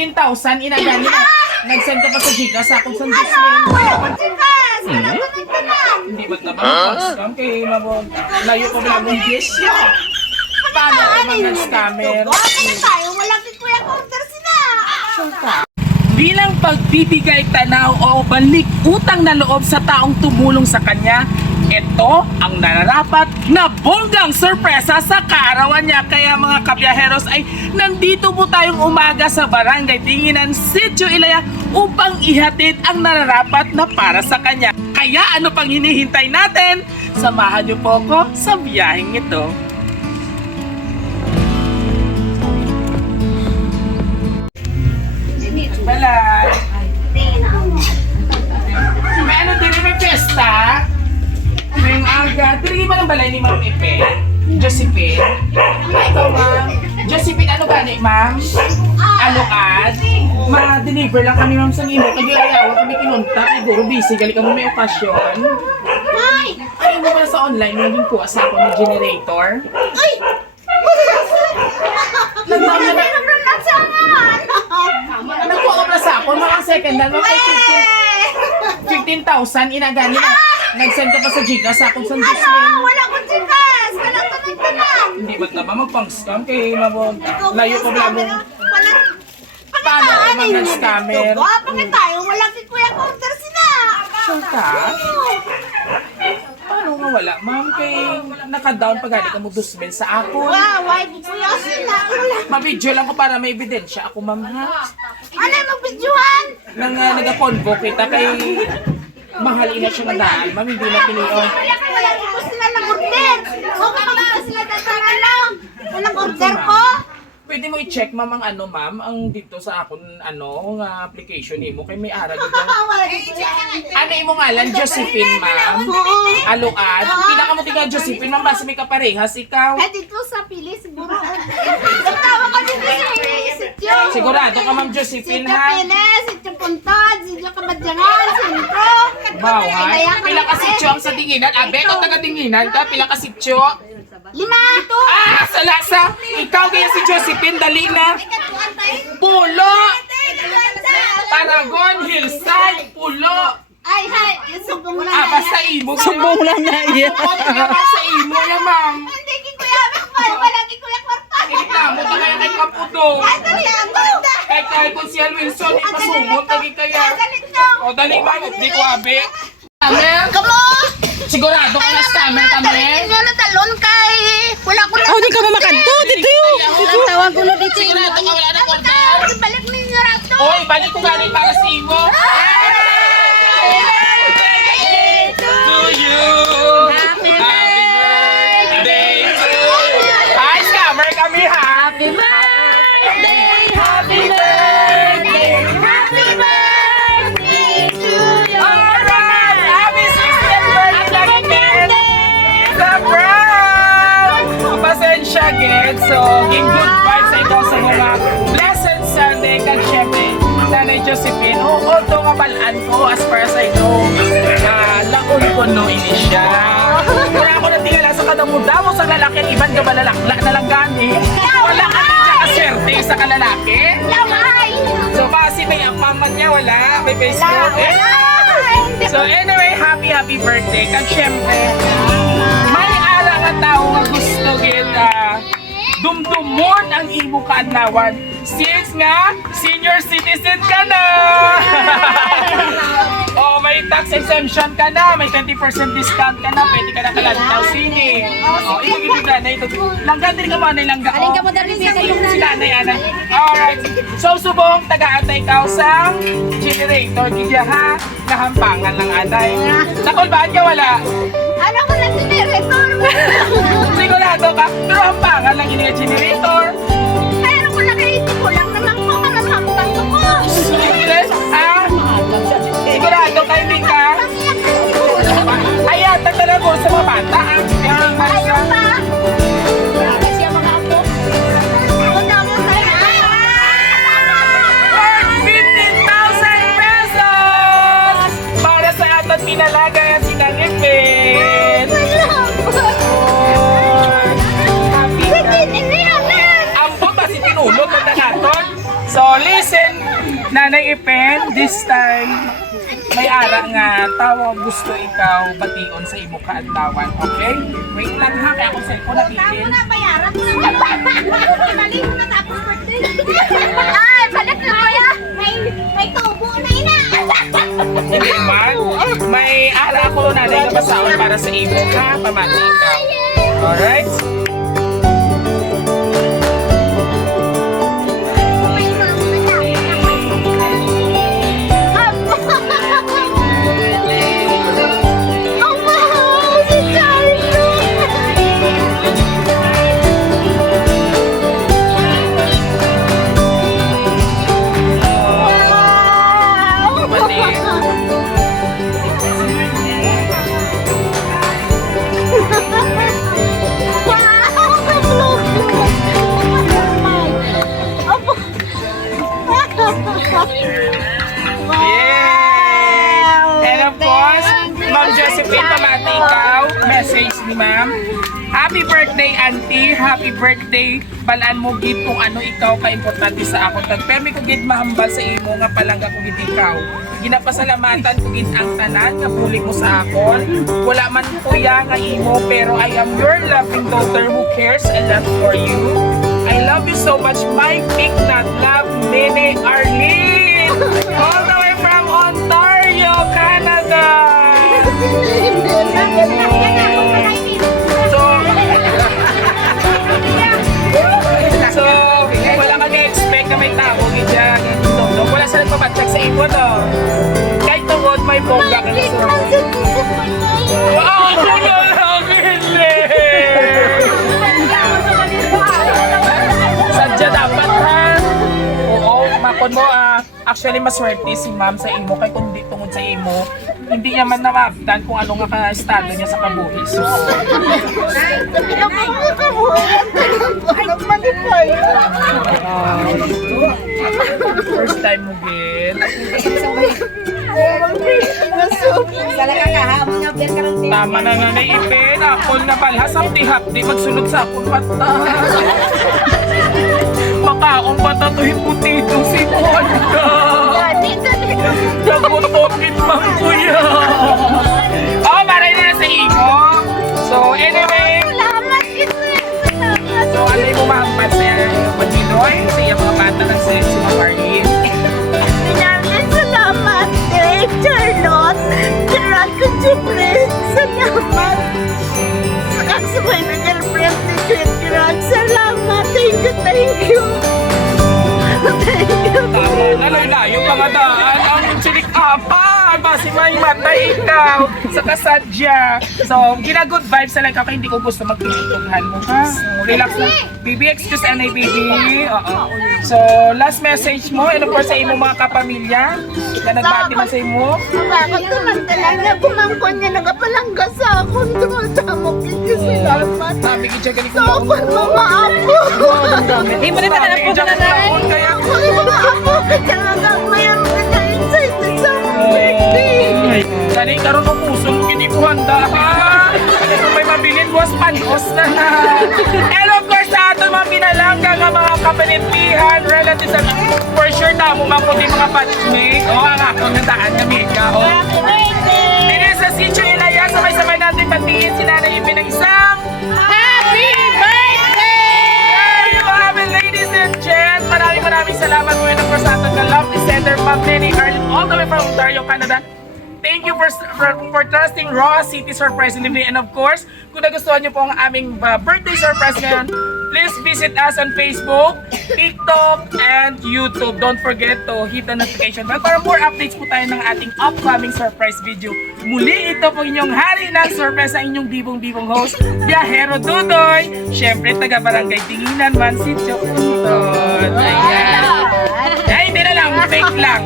15,000 inagani. Nag-send ka pa sa Gcash sa akong sandwich Wala akong Gcash. Wala ko ng tanan. Hindi ba't naman mag-scam kay mabog? Layo pa ba akong gesyo? Paano ka mag-scammer? Wala na tayo. Wala kay Kuya Counter sila. Bilang pagbibigay tanaw o balik utang na loob sa taong tumulong sa kanya, ito ang nararapat na bonggang sorpresa sa kaarawan niya. Kaya mga kabiyaheros ay nandito po tayong umaga sa Barangay Tinginan, Sitio Ilaya upang ihatid ang nararapat na para sa kanya. Kaya ano pang hinihintay natin? Samahan niyo po ko sa biyaheng ito. Balay! May ano din, may pesta? Ngayong aga, dirigi ba ng balay ni Ma'am Ipe? Josephine? Ikaw, ma'am. Josephine, ano gani, ma'am? Alokad? Ma-deliver lang kami, ma'am, sa ngimo. Kag-iayawa kami kinunta. Siguro busy, gali ka mo may okasyon. Ay, mo pala sa online, naging kuha sa ako ng generator. Ay! Nagmamala na. Nagkuha ka pala sa ako, mga second hand, mga 15,000 inagani. Nag-send ka pa sa Gcash sa akong sandwich. Wala akong Gcash. Wala ko ng tanan. Hindi ba't naman magpang-scam kay mabog? Layo pa ba akong... Paano ka mag-scammer? Bakit tayo? Wala kay Kuya Counter sila. Sure ka? Paano nga wala? Ma'am, kay naka-down pa gani ka mo 2,000 sa ako. Wow, why di Kuya sila? Ma-video lang ko para may ebidensya ako, ma'am, ha? Ano yung magbidyohan? Nang nag-convo kita kay... Mahal ina siya na daan. Ma'am, hindi na piliyo. Wala ko sila nag-order. Okay pa ba sila datangan lang? Walang order ko? Pwede mo i-check, ma'am, ang ano, ma'am, ang dito sa akong, ano, nga application mo. Kay may ara dito. Wala dito yan. Ano yung ngalan? Josephine, ma'am? Aluad? Pinaka mo tingnan, Josephine, ma'am, basta may kaparehas, ikaw. Eh, dito sa pili, siguro. Nagtawa ka dito sa sityo. Sigurado ka, ma'am Josephine, Sityo ha? pili, sityo puntad, sityo kabadyangan, sentro. Wow, ha? Pila ka sityo ang sa tinginan. Abe, kung taga-tinginan ka, pila ka sityo. 5. Ito. Ah, sa lasa! Ikaw kaya si Josephine, dali na. Pulo! Paragon, Hillside, Pulo! Ay, hay, yung subong lang Ah, na basta yan. imo. Sumbong lang na yan. Sa imo yan, ma'am. Hindi, kikuya, wala kikuya kwarta. Iklamo na kaya kay Kaputo. Ay, dali ako. Kay Consiel Wilson, ipasumot lagi kaya. Galit lang. O, dali ma'am, di ko abe. Scammer? Kamo! Sigurado ka na scammer kami? Dalitin nyo na talon kay... Wala ko na... Oh, di ka mamakadto, dito. Ang tawag ko na dito. Sigurado ka wala na order? Balik ninyo rato. Oy, balik ko galing para sa imo. To you. Happy birthday to you. Hi, scammer kami, happy birthday. Happy birthday. Happy birthday to you. Alright, happy 16th birthday again. Sa Brown. Pasensya, Ged. So, give good vibes sa ikaw sa mga blessed Sunday kag syempre. Nanay Josephine, although nga balaan ko as far as I know, laon ko no ini siya. Kaya ako natingala sa kadamo-damo sa lalaki, iban ka ba lalakla na lang gani? Wala ka din kaswerte sa kalalaki. Laway. So basi may ampaman niya, wala? May Facebook? So anyway, happy birthday. Kag syempre, may ara nga tao nga gusto kita dumdumon ang imo kaadlawan. Since nga, senior citizen ka na! Oh, may tax exemption ka na, may 20% discount ka na, pwede ka na kalantaw sini. Oh, ito gito na ito. Langga din ka mo, anay langga. Aling ka mo dali sa yung Si nanay, anay. Alright. So, subong, taga-antay ka sa generator. Kaya ha, nahampangan ng anay. Nakulbaan ka wala? Ano ko na generator? Sigurado ka, pero hampangan lang yung generator. Pero ko na kaisip ko lang naman ko manamhampang ko. Yes, ah? Sigurado ka, hindi ka? Ayan, tagtala ko sa mga bata. Ayaw pa. Kasi ang mga apo. Ako na mo tayo. 15,000 pesos! Para sa ating pinalaga yan si Nangipin. Happy ka. Hindi yan. Nanay Ipen, this time, may ara nga, tawag gusto ikaw bation sa imo kaadlawan, okay? Wait lang ha, kaya akong cellphone nabitin. Bayaran mo na. Mali mo na tapos birthday. Ay, balik na kaya. May tubo na ina. Hindi man, may ara ako nanay nga basaon para sa imo ha, pamati ikaw. Alright? Yeah! And of course, Ma'am Josephine, pamati ikaw. Message ni Ma'am. Happy birthday, Auntie. Happy birthday. Balaan mo gid kung ano ikaw ka-importante sa ako. Tagpermi ko gid mahambal sa imo nga palangga ko gid ikaw. Ginapasalamatan ko gid ang tanan nga puli mo sa akon. Wala man kuya nga imo, pero I am your loving daughter who cares a lot for you. I love you so much, my big nut love, Nene Arlene. All the way from Ontario, Canada. So, wala kami expect na may tao gidya. Wala sa nagpabatsak sa imo, no? Kahit tungod, may bongga ka na sa wow! Sadya dapat ha. Oo, makon mo actually maswerte si ma'am sa imo kay kung di tungod sa imo, hindi niya man namabdan kung ano nga ka-estado niya sa kabuhi. So, first time mo gid. Tama na nanay Ipen, akon nga balhas ang hapdi magsulod sa akong mata. Makaong bata to hiputito si Monica. Nagutokit mang kuya. Oh, maray na sa imo. So anyway, so ano yung mamampat sa Maninoy? Sa iyang mga bata ng si Marlene. Salamat, Charlotte. Charlotte Jupres. Salamat. Sakasabay na girlfriend ni Charlotte. Salamat. Thank you. Thank you. Tama na, lalayo pa nga daan. Ang silik-apan. Basi may mata ikaw. Sa kasadya. So, gina-good vibes na lang ako. Hindi ko gusto magpinitughan mo, ha? So, relax na. Baby, excuse na baby. Oo. So, last message mo. Ano po sa imo mga kapamilya? Na nagbati man sa imo? Bakit naman talaga kumangkon niya nagapalangga sa akong tumatamok. Salamat. Sabi ko dyan ganito. Sa akong mga apo. Hindi mo rin talaga po na Kaya Ako yung mga apo. Kaya nga mayroon ka na excited sa birthday. Dali karon ng puso mo kini ko handa ha. Kung may mabilin was panos na na. And of course sa ato mga pinalangga nga mga kapanitihan, relatives at for sure na mo man kundi mga batchmate. O ang akong nandaan nga Mika. O. Dito sa Sitio Ilaya, sabay-sabay natin patingin si Nanay Ipen ng isang Happy birthday! Happy ladies and gents! Maraming salamat po yun sa ating lovely sender, Ma'am Lenny Arlen, all the way from Ontario, Canada. Thank you for trusting Raw City Surprise Delivery. And of course, kung nagustuhan niyo po ang aming birthday surprise ngayon, please visit us on Facebook, TikTok, and YouTube. Don't forget to hit the notification bell para more updates po tayo ng ating upcoming surprise video. Muli, ito po inyong hari ng surprise ang inyong bibong-bibong host, Biyahero Dudoy. Siyempre, taga-barangay Tinginan man, Sitio Unton. Ayan. Ay, hindi na lang, fake lang.